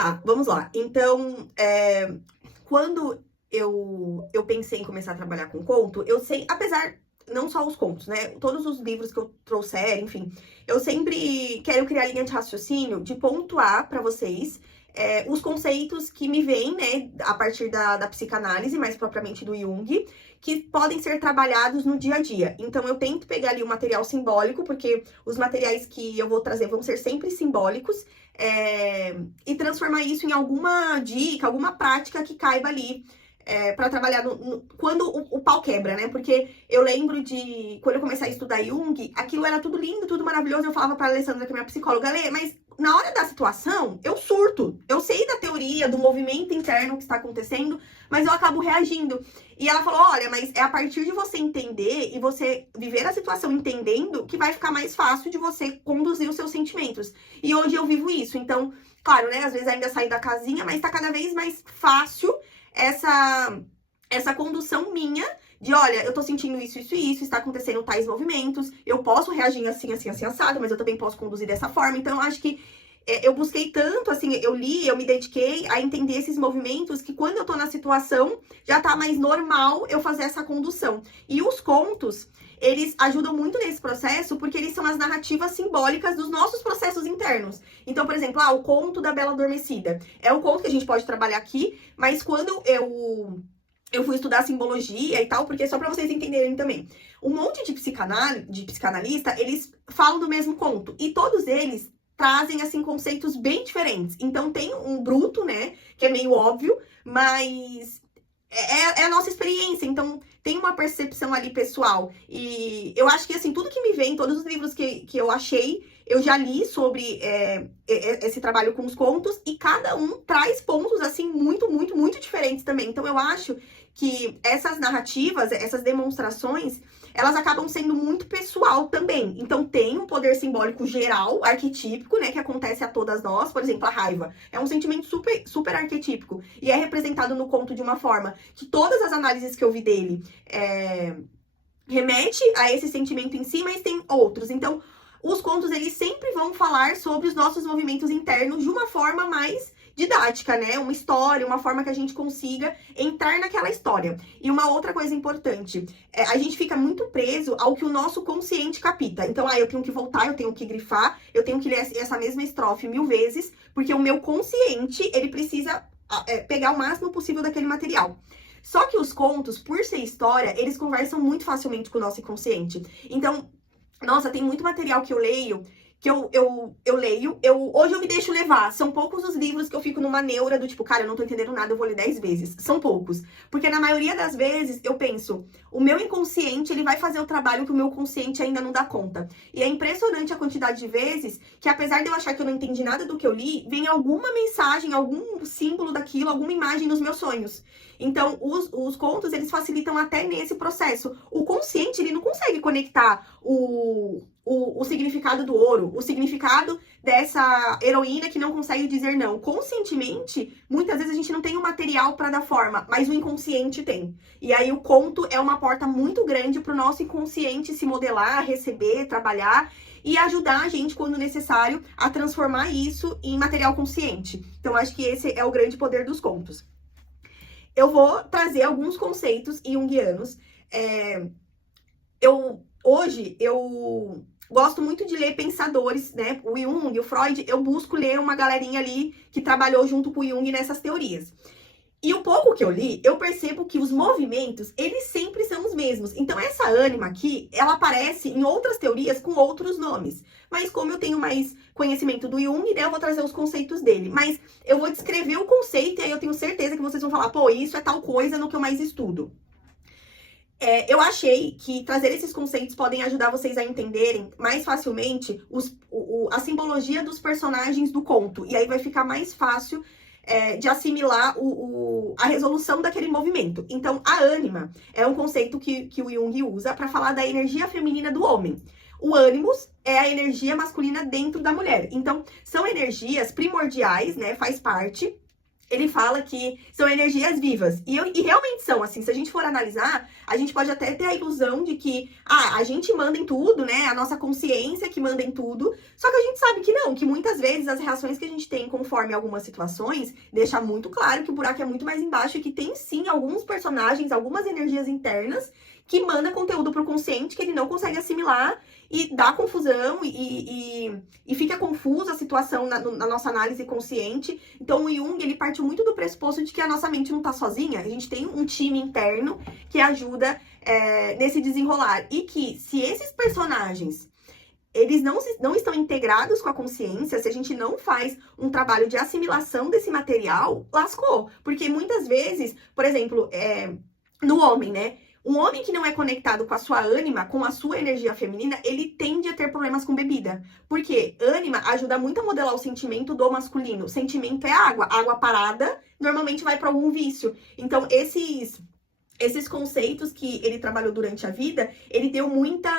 Tá, vamos lá. Então, quando eu pensei em começar a trabalhar com conto, eu sei, apesar, não só os contos, né? Todos os livros que eu trouxer, enfim, eu sempre quero criar linha de raciocínio de pontuar pra vocês os conceitos que me vêm, né, a partir da psicanálise, mais propriamente do Jung, que podem ser trabalhados no dia a dia. Então, eu tento pegar ali o material simbólico, porque os materiais que eu vou trazer vão ser sempre simbólicos, e transformar isso em alguma dica, alguma prática que caiba ali para trabalhar quando o pau quebra, né? Porque eu lembro de quando eu comecei a estudar Jung, aquilo era tudo lindo, tudo maravilhoso. Eu falava para a Alessandra, que é minha psicóloga, Lê, mas na hora da situação, eu surto. Eu sei da teoria, do movimento interno que está acontecendo, mas eu acabo reagindo. E ela falou, olha, mas é a partir de você entender e você viver a situação entendendo que vai ficar mais fácil de você conduzir os seus sentimentos. E hoje eu vivo isso. Então, claro, né, às vezes ainda sair da casinha, mas tá cada vez mais fácil essa condução minha de, olha, eu tô sentindo isso, isso e isso, está acontecendo tais movimentos, eu posso reagir assim, assim, assim, assado, mas eu também posso conduzir dessa forma. Então, eu acho que eu busquei tanto, assim, eu li, eu me dediquei a entender esses movimentos, que quando eu tô na situação, já tá mais normal eu fazer essa condução. E os contos, eles ajudam muito nesse processo, porque eles são as narrativas simbólicas dos nossos processos internos. Então, por exemplo, o conto da Bela Adormecida. É um conto que a gente pode trabalhar aqui, mas quando eu fui estudar simbologia e tal, porque só pra vocês entenderem também. Um monte de psicanalista, eles falam do mesmo conto. E todos eles trazem, assim, conceitos bem diferentes. Então, tem um bruto, né, que é meio óbvio, mas é a nossa experiência. Então, tem uma percepção ali pessoal. E eu acho que, assim, tudo que me vem, todos os livros que eu achei, eu já li sobre esse trabalho com os contos, e cada um traz pontos, assim, muito, muito, muito diferentes também. Então, eu acho que essas narrativas, essas demonstrações, elas acabam sendo muito pessoal também. Então, tem um poder simbólico geral, arquetípico, né, que acontece a todas nós. Por exemplo, a raiva é um sentimento super, super arquetípico e é representado no conto de uma forma que todas as análises que eu vi dele remete a esse sentimento em si, mas tem outros. Então, os contos, eles sempre vão falar sobre os nossos movimentos internos de uma forma mais didática, né? Uma história, uma forma que a gente consiga entrar naquela história. E uma outra coisa importante, a gente fica muito preso ao que o nosso consciente capta. Então, eu tenho que voltar, eu tenho que grifar, eu tenho que ler essa mesma estrofe 1000 vezes, porque o meu consciente, ele precisa pegar o máximo possível daquele material. Só que os contos, por ser história, eles conversam muito facilmente com o nosso inconsciente. Então, nossa, tem muito material que eu leio, que eu leio, hoje eu me deixo levar. São poucos os livros que eu fico numa neura do tipo, cara, eu não tô entendendo nada, eu vou ler 10 vezes. São poucos. Porque na maioria das vezes eu penso, o meu inconsciente, ele vai fazer o trabalho que o meu consciente ainda não dá conta. E é impressionante a quantidade de vezes que, apesar de eu achar que eu não entendi nada do que eu li, vem alguma mensagem, algum símbolo daquilo, alguma imagem nos meus sonhos. Então, os contos, eles facilitam até nesse processo. O consciente, ele não consegue conectar o significado do ouro, o significado dessa heroína que não consegue dizer não. Conscientemente, muitas vezes a gente não tem o material para dar forma, mas o inconsciente tem. E aí o conto é uma porta muito grande para o nosso inconsciente se modelar, receber, trabalhar e ajudar a gente, quando necessário, a transformar isso em material consciente. Então, acho que esse é o grande poder dos contos. Eu vou trazer alguns conceitos junguianos. Hoje, eu gosto muito de ler pensadores, né? O Jung, o Freud, eu busco ler uma galerinha ali que trabalhou junto com o Jung nessas teorias. E o pouco que eu li, eu percebo que os movimentos, eles sempre são os mesmos. Então, essa ânima aqui, ela aparece em outras teorias com outros nomes. Mas como eu tenho mais conhecimento do Jung, né, eu vou trazer os conceitos dele. Mas eu vou descrever o conceito e aí eu tenho certeza que vocês vão falar, pô, isso é tal coisa no que eu mais estudo. Eu achei que trazer esses conceitos podem ajudar vocês a entenderem mais facilmente a simbologia dos personagens do conto. E aí vai ficar mais fácil de assimilar a resolução daquele movimento. Então, a ânima é um conceito que o Jung usa para falar da energia feminina do homem. O ânimos é a energia masculina dentro da mulher. Então, são energias primordiais, né? Faz parte. ele fala que são energias vivas. E realmente são, assim, se a gente for analisar, a gente pode até ter a ilusão de que, a gente manda em tudo, né? A nossa consciência que manda em tudo. Só que a gente sabe que não, que muitas vezes as reações que a gente tem conforme algumas situações, deixa muito claro que o buraco é muito mais embaixo e que tem sim alguns personagens, algumas energias internas que mandam conteúdo pro consciente que ele não consegue assimilar e dá confusão e fica confusa a situação na nossa análise consciente. Então, o Jung, ele partiu muito do pressuposto de que a nossa mente não tá sozinha, a gente tem um time interno que ajuda nesse desenrolar. E que, se esses personagens, eles não estão integrados com a consciência, se a gente não faz um trabalho de assimilação desse material, lascou. Porque muitas vezes, por exemplo, no homem, né? Um homem que não é conectado com a sua ânima, com a sua energia feminina, ele tende a ter problemas com bebida. Porque ânima ajuda muito a modelar o sentimento do masculino. O sentimento é água. Água parada normalmente vai para algum vício. Então, esses conceitos que ele trabalhou durante a vida, ele deu muita...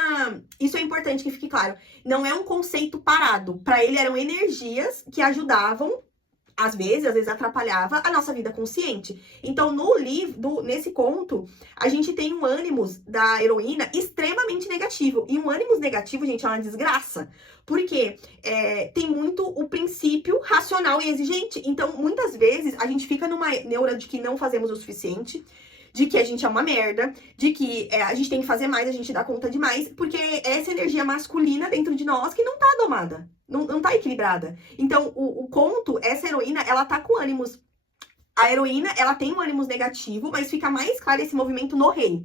Isso é importante que fique claro. Não é um conceito parado. Para ele, eram energias que ajudavam, às vezes atrapalhava a nossa vida consciente. Então, no livro, nesse conto, a gente tem um ânimos da heroína extremamente negativo. E um ânimos negativo, gente, é uma desgraça. Porque tem muito o princípio racional e exigente. Então, muitas vezes, a gente fica numa neura de que não fazemos o suficiente, de que a gente é uma merda, de que a gente tem que fazer mais, a gente dá conta de mais, porque é essa energia masculina dentro de nós que não tá domada, não tá equilibrada. Então, o conto, essa heroína, ela tá com ânimos... A heroína, ela tem um ânimos negativo, mas fica mais claro esse movimento no rei.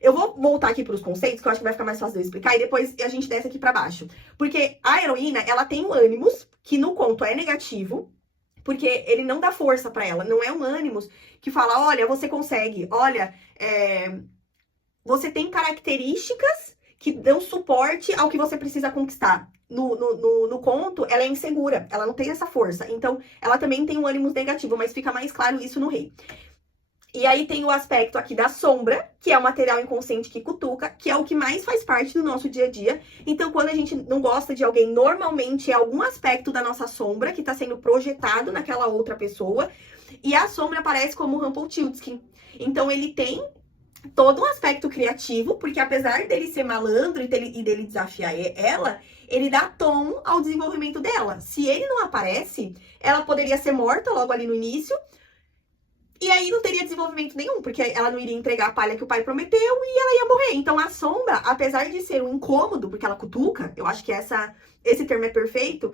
Eu vou voltar aqui pros conceitos, que eu acho que vai ficar mais fácil de eu explicar, e depois a gente desce aqui pra baixo. Porque a heroína, ela tem um ânimos, que no conto é negativo, porque ele não dá força pra ela, não é um ânimos que fala, olha, você consegue, olha, você tem características que dão suporte ao que você precisa conquistar. No conto, ela é insegura, ela não tem essa força. Então, ela também tem um ânimos negativo, mas fica mais claro isso no rei. E aí tem o aspecto aqui da sombra, que é o material inconsciente que cutuca, que é o que mais faz parte do nosso dia a dia. Então, quando a gente não gosta de alguém, normalmente é algum aspecto da nossa sombra que está sendo projetado naquela outra pessoa. E a sombra aparece como o Rumpelstiltskin. Então, ele tem todo um aspecto criativo, porque apesar dele ser malandro e dele desafiar ela, ele dá tom ao desenvolvimento dela. Se ele não aparece, ela poderia ser morta logo ali no início, e aí não teria desenvolvimento nenhum, porque ela não iria entregar a palha que o pai prometeu e ela ia morrer. Então a sombra, apesar de ser um incômodo, porque ela cutuca, eu acho que esse termo é perfeito.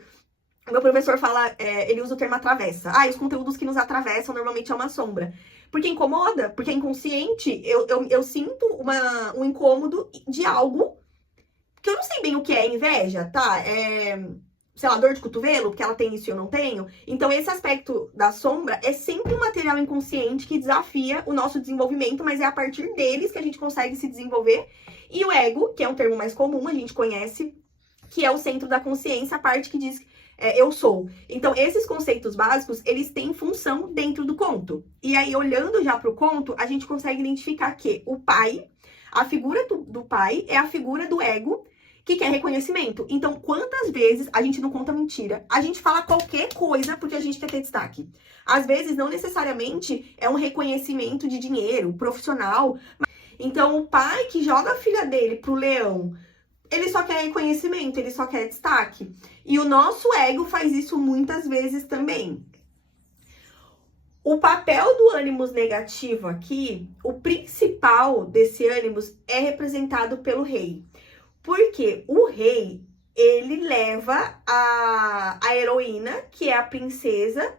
O meu professor fala, ele usa o termo atravessa. Os conteúdos que nos atravessam normalmente é uma sombra. Porque incomoda, porque é inconsciente. Eu sinto um incômodo de algo que eu não sei bem o que é inveja, tá? Sei lá, dor de cotovelo, porque ela tem isso e eu não tenho. Então, esse aspecto da sombra é sempre um material inconsciente que desafia o nosso desenvolvimento, mas é a partir deles que a gente consegue se desenvolver. E o ego, que é um termo mais comum, a gente conhece, que é o centro da consciência, a parte que diz eu sou. Então, esses conceitos básicos, eles têm função dentro do conto. E aí, olhando já para o conto, a gente consegue identificar que o pai, a figura do pai é a figura do ego, que quer reconhecimento. Então, quantas vezes a gente não conta mentira? A gente fala qualquer coisa porque a gente quer ter destaque. Às vezes, não necessariamente é um reconhecimento de dinheiro, profissional. Então, o pai que joga a filha dele pro leão, ele só quer reconhecimento, ele só quer destaque. E o nosso ego faz isso muitas vezes também. O papel do ânimos negativo aqui, o principal desse ânimos é representado pelo rei. Porque o rei, ele leva a heroína, que é a princesa,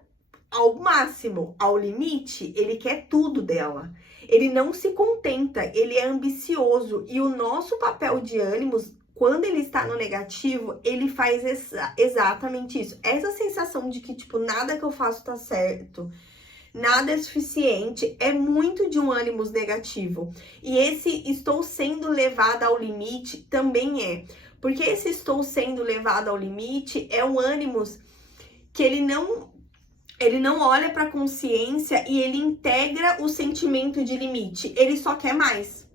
ao máximo, ao limite. Ele quer tudo dela. Ele não se contenta, ele é ambicioso. E o nosso papel de ânimos, quando ele está no negativo, ele faz exatamente isso. Essa sensação de que, tipo, nada que eu faço tá certo, nada é suficiente, é muito de um ânimos negativo. E esse estou sendo levada ao limite também é. Porque esse estou sendo levada ao limite é um ânimos que ele não olha para a consciência e ele integra o sentimento de limite. Ele só quer mais.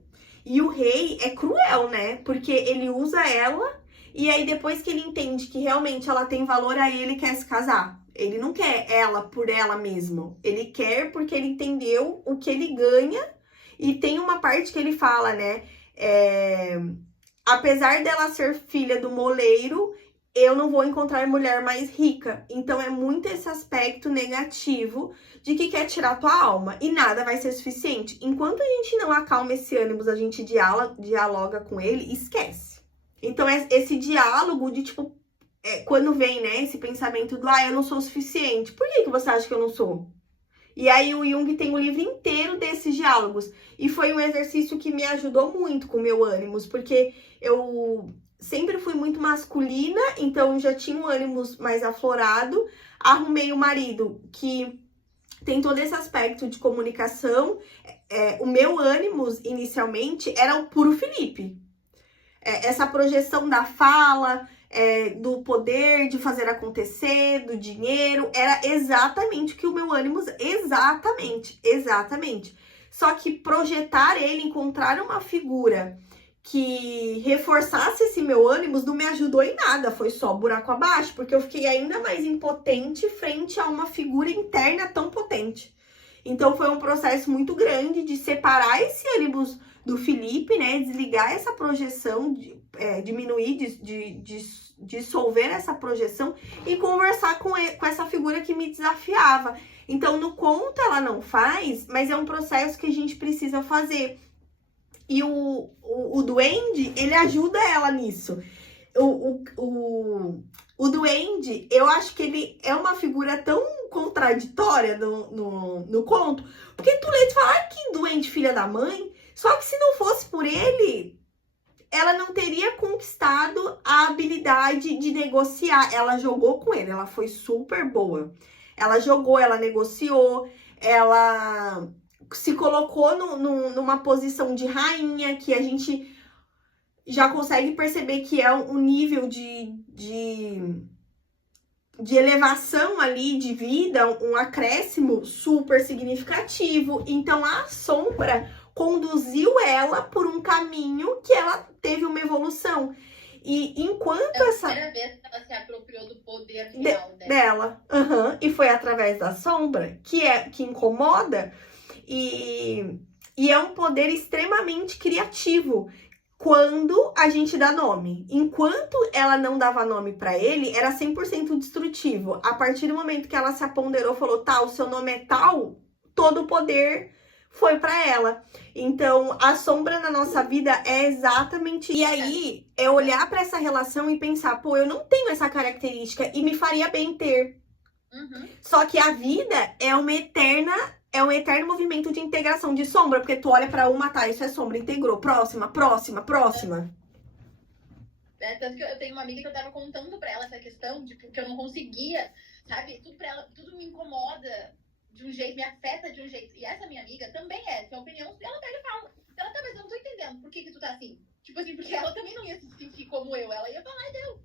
E o rei é cruel, né? Porque ele usa ela e aí depois que ele entende que realmente ela tem valor, aí ele quer se casar. Ele não quer ela por ela mesma. Ele quer porque ele entendeu o que ele ganha. E tem uma parte que ele fala, né? Apesar dela ser filha do moleiro, eu não vou encontrar mulher mais rica. Então é muito esse aspecto negativo de que quer tirar tua alma e nada vai ser suficiente. Enquanto a gente não acalma esse ânimo, a gente dialoga com ele, esquece. Então é esse diálogo de tipo, quando vem, né, esse pensamento do eu não sou o suficiente. Por que você acha que eu não sou? E aí o Jung tem o livro inteiro desses diálogos. E foi um exercício que me ajudou muito com o meu ânimo, porque eu sempre fui muito masculina, então já tinha um ânimo mais aflorado. Arrumei um marido que tem todo esse aspecto de comunicação. O meu ânimo, inicialmente, era o puro Felipe. Essa projeção da fala, do poder de fazer acontecer, do dinheiro, era exatamente o que o meu ânimo... Exatamente. Só que projetar ele, encontrar uma figura que reforçasse esse meu ânimo não me ajudou em nada, foi só buraco abaixo, porque eu fiquei ainda mais impotente frente a uma figura interna tão potente. Então foi um processo muito grande de separar esse ânimo do Felipe, né, desligar essa projeção, diminuir, dissolver essa projeção e conversar com essa figura que me desafiava. Então no conto ela não faz, mas é um processo que a gente precisa fazer. E o duende, ele ajuda ela nisso. O duende, eu acho que ele é uma figura tão contraditória no conto, porque tu lê e fala, que duende filha da mãe. Só que se não fosse por ele, ela não teria conquistado a habilidade de negociar. Ela jogou com ele, ela foi super boa. Ela jogou, ela negociou, ela se colocou numa posição de rainha, que a gente já consegue perceber que é um nível de elevação ali de vida, um acréscimo super significativo. Então a sombra conduziu ela por um caminho que ela teve uma evolução. E enquanto essa... primeira vez que ela se apropriou do poder real dela. E foi através da sombra, que incomoda. E é um poder extremamente criativo quando a gente dá nome. Enquanto ela não dava nome pra ele, era 100% destrutivo. A partir do momento que ela se aponderou, falou, tá, o seu nome é tal, todo o poder foi pra ela. Então, a sombra na nossa vida é exatamente... E aí, é olhar pra essa relação e pensar, pô, eu não tenho essa característica e me faria bem ter. Só que a vida é um eterno movimento de integração de sombra, porque tu olha pra uma, tá, isso é sombra, integrou, próxima. Tanto que eu tenho uma amiga que eu tava contando pra ela essa questão, de que eu não conseguia, sabe? Tudo pra ela, tudo me incomoda de um jeito, me afeta de um jeito. E essa minha amiga também tem opinião, ela pega e fala. Ela tá, mas eu não tô entendendo por que tu tá assim. Tipo assim, porque ela também não ia se sentir como eu, ela ia falar e deu.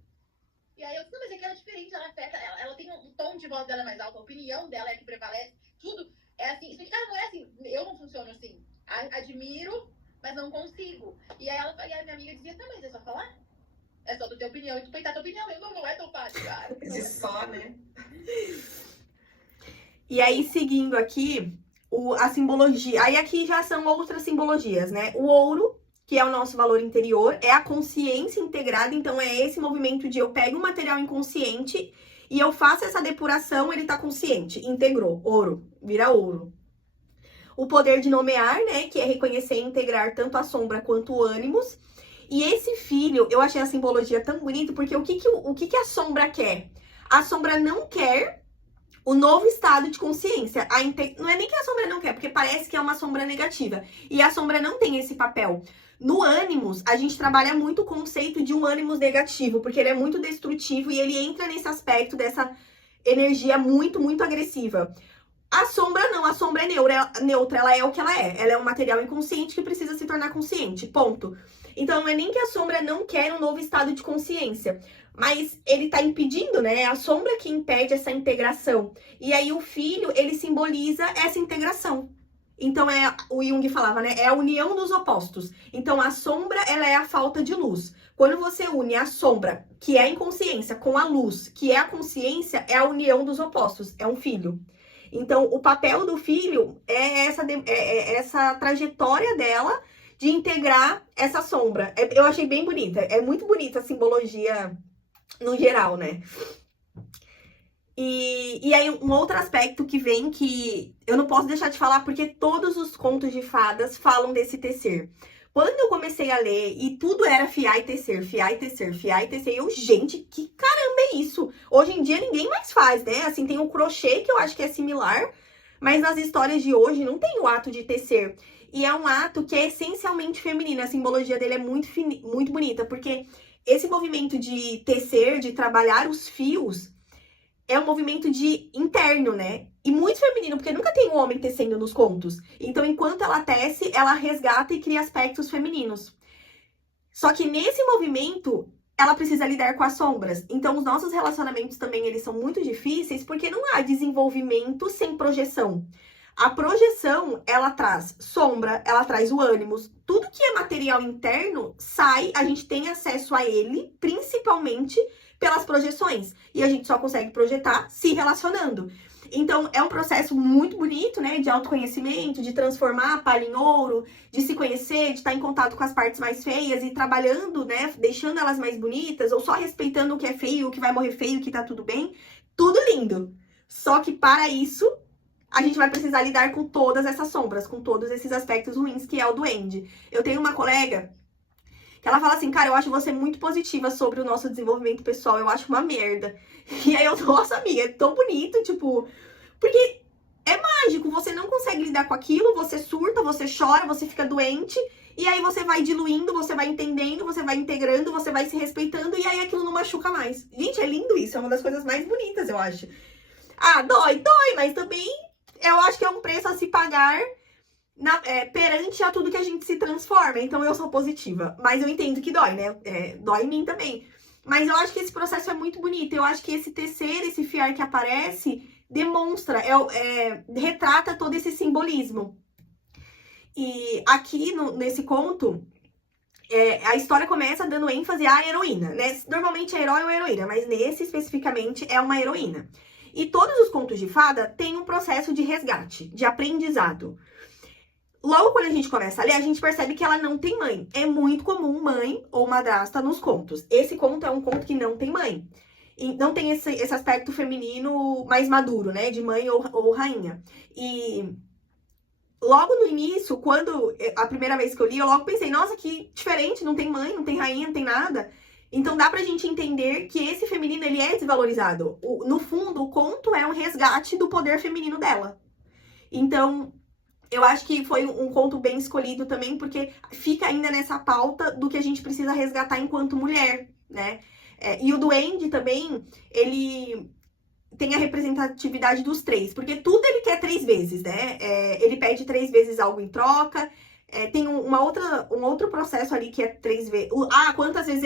E aí eu disse, não, mas é que ela é diferente, ela afeta, ela tem um tom de voz dela mais alto, a opinião dela é que prevalece, tudo é assim. Isso aqui, cara, não é assim, eu não funciono assim. Admiro, mas não consigo. E aí a minha amiga dizia, tá, mas é só falar? É só tu ter opinião e tu peitar tua opinião, não é tão fácil, cara. Só, né? E aí, seguindo aqui, a simbologia. Aí aqui já são outras simbologias, né? O ouro, que é o nosso valor interior, é a consciência integrada. Então, é esse movimento de eu pego um material inconsciente e eu faço essa depuração, ele tá consciente. Integrou, ouro, vira ouro. O poder de nomear, né? Que é reconhecer e integrar tanto a sombra quanto o ânimos. E esse filho, eu achei a simbologia tão bonita, porque o que a sombra quer? A sombra não quer o novo estado de consciência. Não é nem que a sombra não quer, porque parece que é uma sombra negativa. E a sombra não tem esse papel. No ânimos, a gente trabalha muito o conceito de um ânimos negativo, porque ele é muito destrutivo e ele entra nesse aspecto dessa energia muito, muito agressiva. A sombra não, a sombra é neutra, ela é o que ela é. Ela é um material inconsciente que precisa se tornar consciente, ponto. Então, não é nem que a sombra não quer um novo estado de consciência, mas ele tá impedindo, né? É a sombra que impede essa integração. E aí o filho, ele simboliza essa integração. Então, o Jung falava, né? É a união dos opostos. Então, a sombra, ela é a falta de luz. Quando você une a sombra, que é a inconsciência, com a luz, que é a consciência, é a união dos opostos. É um filho. Então, o papel do filho é essa trajetória dela de integrar essa sombra. Eu achei bem bonita. É muito bonita a simbologia no geral, né? E aí, um outro aspecto que vem que eu não posso deixar de falar, porque todos os contos de fadas falam desse tecer. Quando eu comecei a ler e tudo era fiar e tecer, fiar e tecer, fiar e tecer, eu, gente, que caramba é isso? Hoje em dia ninguém mais faz, né? Assim, tem o crochê que eu acho que é similar, mas nas histórias de hoje não tem o ato de tecer. E é um ato que é essencialmente feminino, a simbologia dele é muito bonita, porque esse movimento de tecer, de trabalhar os fios, é um movimento de interno, né? E muito feminino, porque nunca tem um homem tecendo nos contos. Então, enquanto ela tece, ela resgata e cria aspectos femininos. Só que nesse movimento, ela precisa lidar com as sombras. Então, os nossos relacionamentos também, eles são muito difíceis, porque não há desenvolvimento sem projeção. A projeção, ela traz sombra, ela traz o ânimos. Tudo que é material interno sai, a gente tem acesso a ele, principalmente pelas projeções. E a gente só consegue projetar se relacionando. Então, é um processo muito bonito, né? De autoconhecimento, de transformar a palha em ouro, de se conhecer, de estar em contato com as partes mais feias e trabalhando, né? Deixando elas mais bonitas, ou só respeitando o que é feio, o que vai morrer feio, o que tá tudo bem. Tudo lindo. Só que para isso, a gente vai precisar lidar com todas essas sombras, com todos esses aspectos ruins, que é o duende. Eu tenho uma colega que ela fala assim, cara, eu acho você muito positiva sobre o nosso desenvolvimento pessoal, eu acho uma merda. E aí eu, nossa, amiga, é tão bonito, tipo, porque é mágico, você não consegue lidar com aquilo, você surta, você chora, você fica doente, e aí você vai diluindo, você vai entendendo, você vai integrando, você vai se respeitando, e aí aquilo não machuca mais. Gente, é lindo isso, é uma das coisas mais bonitas, eu acho. Ah, dói, mas também eu acho que é um preço a se pagar perante a tudo que a gente se transforma. Então eu sou positiva. Mas eu entendo que dói, né? Dói em mim também. Mas eu acho que esse processo é muito bonito. Eu acho que esse tecer, esse fiar que aparece, demonstra, retrata todo esse simbolismo. E aqui nesse conto, a história começa dando ênfase à heroína, né? Normalmente é herói ou heroína, mas nesse especificamente é uma heroína. E todos os contos de fada têm um processo de resgate, de aprendizado. Logo quando a gente começa a ler, a gente percebe que ela não tem mãe. É muito comum mãe ou madrasta nos contos. Esse conto é um conto que não tem mãe. E não tem esse aspecto feminino mais maduro, né? De mãe ou rainha. E logo no início, quando a primeira vez que eu li, eu logo pensei, nossa, que diferente, não tem mãe, não tem rainha, não tem nada. Então dá pra gente entender que esse feminino, ele é desvalorizado. No fundo, o conto é um resgate do poder feminino dela. Então, eu acho que foi um conto bem escolhido também, porque fica ainda nessa pauta do que a gente precisa resgatar enquanto mulher, né? E o duende também, ele tem a representatividade dos três, porque tudo ele quer 3 vezes, né? Ele pede 3 vezes algo em troca. Tem um outro processo ali que é 3 vezes. Quantas vezes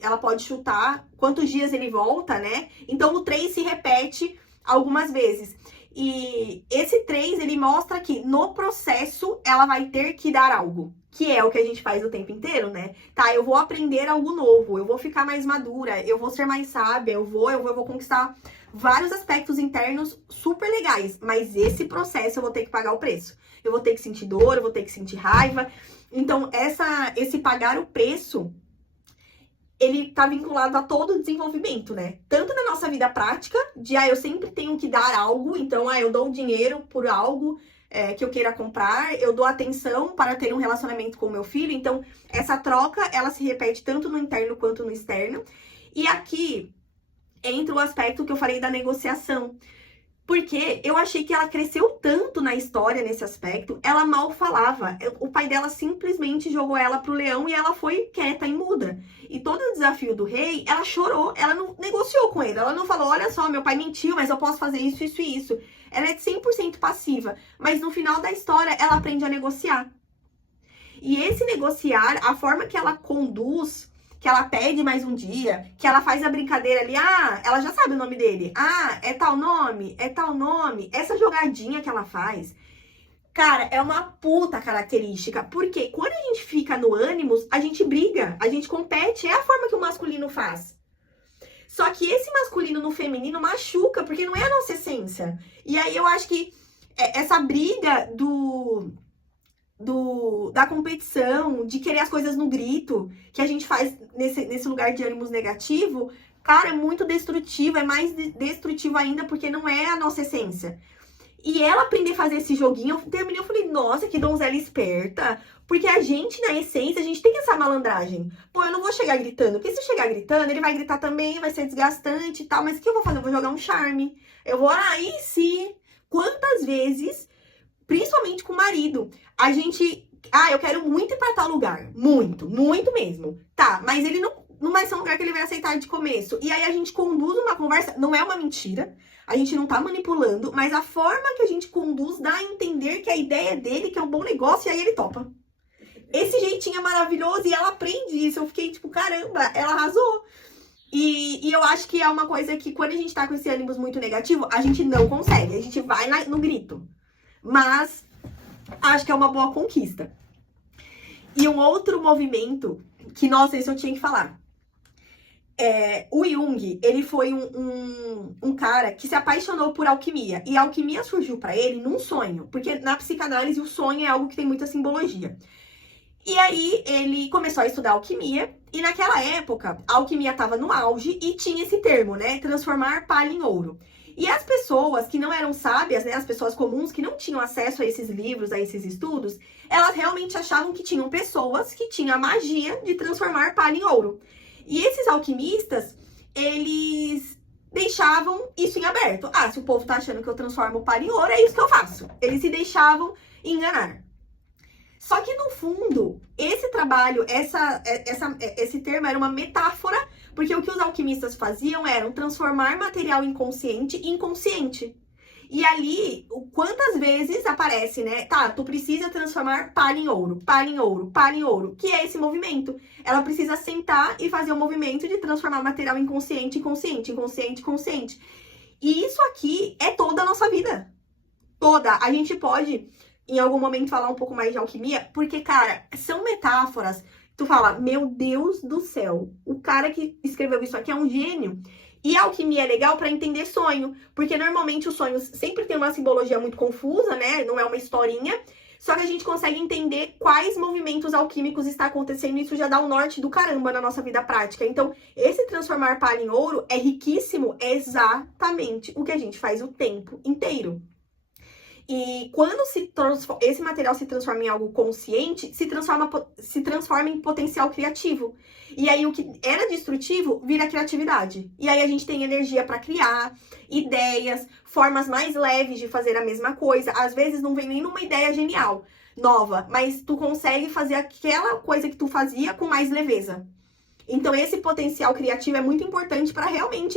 ela pode chutar, quantos dias ele volta, né? Então o 3 se repete algumas vezes. E esse 3, ele mostra que no processo ela vai ter que dar algo, que é o que a gente faz o tempo inteiro, né? Tá, eu vou aprender algo novo, eu vou ficar mais madura, eu vou ser mais sábia, eu vou conquistar vários aspectos internos super legais, mas esse processo eu vou ter que pagar o preço. Eu vou ter que sentir dor, eu vou ter que sentir raiva. Então, esse pagar o preço, ele tá vinculado a todo o desenvolvimento, né? Tanto na nossa vida prática, de eu sempre tenho que dar algo, então eu dou dinheiro por algo que eu queira comprar, eu dou atenção para ter um relacionamento com o meu filho, então essa troca, ela se repete tanto no interno quanto no externo. E aqui entra o aspecto que eu falei da negociação. Porque eu achei que ela cresceu tanto na história nesse aspecto, ela mal falava. O pai dela simplesmente jogou ela pro leão e ela foi quieta e muda. E todo o desafio do rei, ela chorou, ela não negociou com ele. Ela não falou, olha só, meu pai mentiu, mas eu posso fazer isso, isso e isso. Ela é 100% passiva. Mas no final da história, ela aprende a negociar. E esse negociar, a forma que ela conduz, que ela pede mais um dia, que ela faz a brincadeira ali, ela já sabe o nome dele. É tal nome, é tal nome. Essa jogadinha que ela faz Cara, é uma puta característica. Porque quando a gente fica no ânimos, a gente briga, a gente compete. É a forma que o masculino faz. Só que esse masculino no feminino machuca, porque não é a nossa essência. E aí eu acho que essa briga da competição, de querer as coisas no grito, que a gente faz nesse lugar de ânimos negativo, cara, é muito destrutivo, é mais destrutivo ainda porque não é a nossa essência. E ela aprender a fazer esse joguinho, eu terminei, eu falei, nossa, que donzela esperta. Porque a gente, na essência, a gente tem essa malandragem. Pô, eu não vou chegar gritando, porque se eu chegar gritando, ele vai gritar também, vai ser desgastante e tal. Mas o que eu vou fazer? Eu vou jogar um charme. Eu vou, aí sim. Quantas vezes, principalmente com o marido, a gente, eu quero muito ir pra tal lugar. Muito, muito mesmo. Tá, mas ele não vai ser um lugar que ele vai aceitar de começo. E aí a gente conduz uma conversa, não é uma mentira. A gente não tá manipulando, mas a forma que a gente conduz dá a entender que a ideia dele, que é um bom negócio, e aí ele topa. Esse jeitinho é maravilhoso e ela aprende isso. Eu fiquei tipo, caramba, ela arrasou. E eu acho que é uma coisa que quando a gente tá com esse ânimo muito negativo, a gente não consegue. A gente vai no grito. Mas acho que é uma boa conquista. E um outro movimento que, nossa, esse eu tinha que falar. O Jung, ele foi um cara que se apaixonou por alquimia. E a alquimia surgiu pra ele num sonho. Porque na psicanálise o sonho é algo que tem muita simbologia. E aí ele começou a estudar alquimia. E naquela época, a alquimia estava no auge e tinha esse termo, né? Transformar palha em ouro. E as pessoas que não eram sábias, né? As pessoas comuns que não tinham acesso a esses livros, a esses estudos, elas realmente achavam que tinham pessoas que tinham a magia de transformar palha em ouro. E esses alquimistas, eles deixavam isso em aberto. Se o povo tá achando que eu transformo palha em ouro, é isso que eu faço. Eles se deixavam enganar. Só que, no fundo, esse trabalho, esse termo era uma metáfora, porque o que os alquimistas faziam era transformar material inconsciente em consciente. E ali, quantas vezes aparece, né? Tá, tu precisa transformar palha em ouro, palha em ouro, palha em ouro, que é esse movimento. Ela precisa sentar e fazer o movimento de transformar material inconsciente em consciente, inconsciente, consciente. E isso aqui é toda a nossa vida. Toda. A gente pode em algum momento falar um pouco mais de alquimia, porque, cara, são metáforas. Tu fala, meu Deus do céu, o cara que escreveu isso aqui é um gênio. E a alquimia é legal para entender sonho, porque normalmente os sonhos sempre tem uma simbologia muito confusa, né? Não é uma historinha. Só que a gente consegue entender quais movimentos alquímicos está acontecendo e isso já dá o norte do caramba na nossa vida prática. Então, esse transformar palha em ouro é riquíssimo, é exatamente o que a gente faz o tempo inteiro. E quando esse material se transforma em algo consciente, se transforma em potencial criativo. E aí o que era destrutivo vira criatividade. E aí a gente tem energia para criar ideias, formas mais leves de fazer a mesma coisa. Às vezes não vem nem numa ideia genial, nova, mas tu consegue fazer aquela coisa que tu fazia com mais leveza. Então esse potencial criativo é muito importante para realmente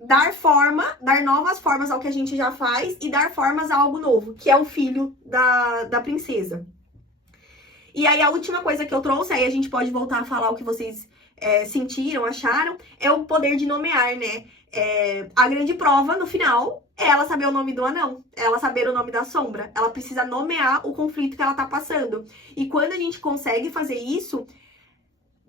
dar novas formas ao que a gente já faz e dar formas a algo novo, que é o filho da princesa. E aí a última coisa que eu trouxe, aí a gente pode voltar a falar o que vocês sentiram, acharam, é o poder de nomear, né? A grande prova, no final, é ela saber o nome do anão, ela saber o nome da sombra. Ela precisa nomear o conflito que ela tá passando. E quando a gente consegue fazer isso,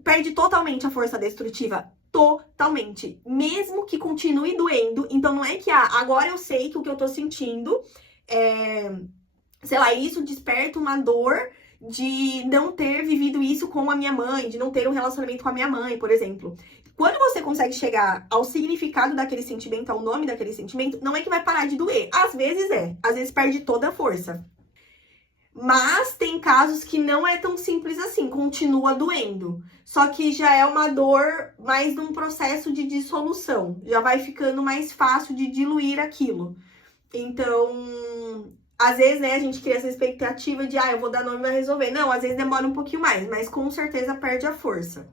perde totalmente a força destrutiva. Totalmente. Mesmo que continue doendo. Então, não é que agora eu sei que o que eu tô sentindo sei lá, isso desperta uma dor de não ter vivido isso com a minha mãe, de não ter um relacionamento com a minha mãe, por exemplo. Quando você consegue chegar ao significado daquele sentimento, ao nome daquele sentimento, não é que vai parar de doer. Às vezes perde toda a força. Mas tem casos que não é tão simples assim, continua doendo. Só que já é uma dor mais num processo de dissolução. Já vai ficando mais fácil de diluir aquilo. Então, às vezes, né, a gente cria essa expectativa de, eu vou dar nome e vai resolver. Não, às vezes demora um pouquinho mais, mas com certeza perde a força.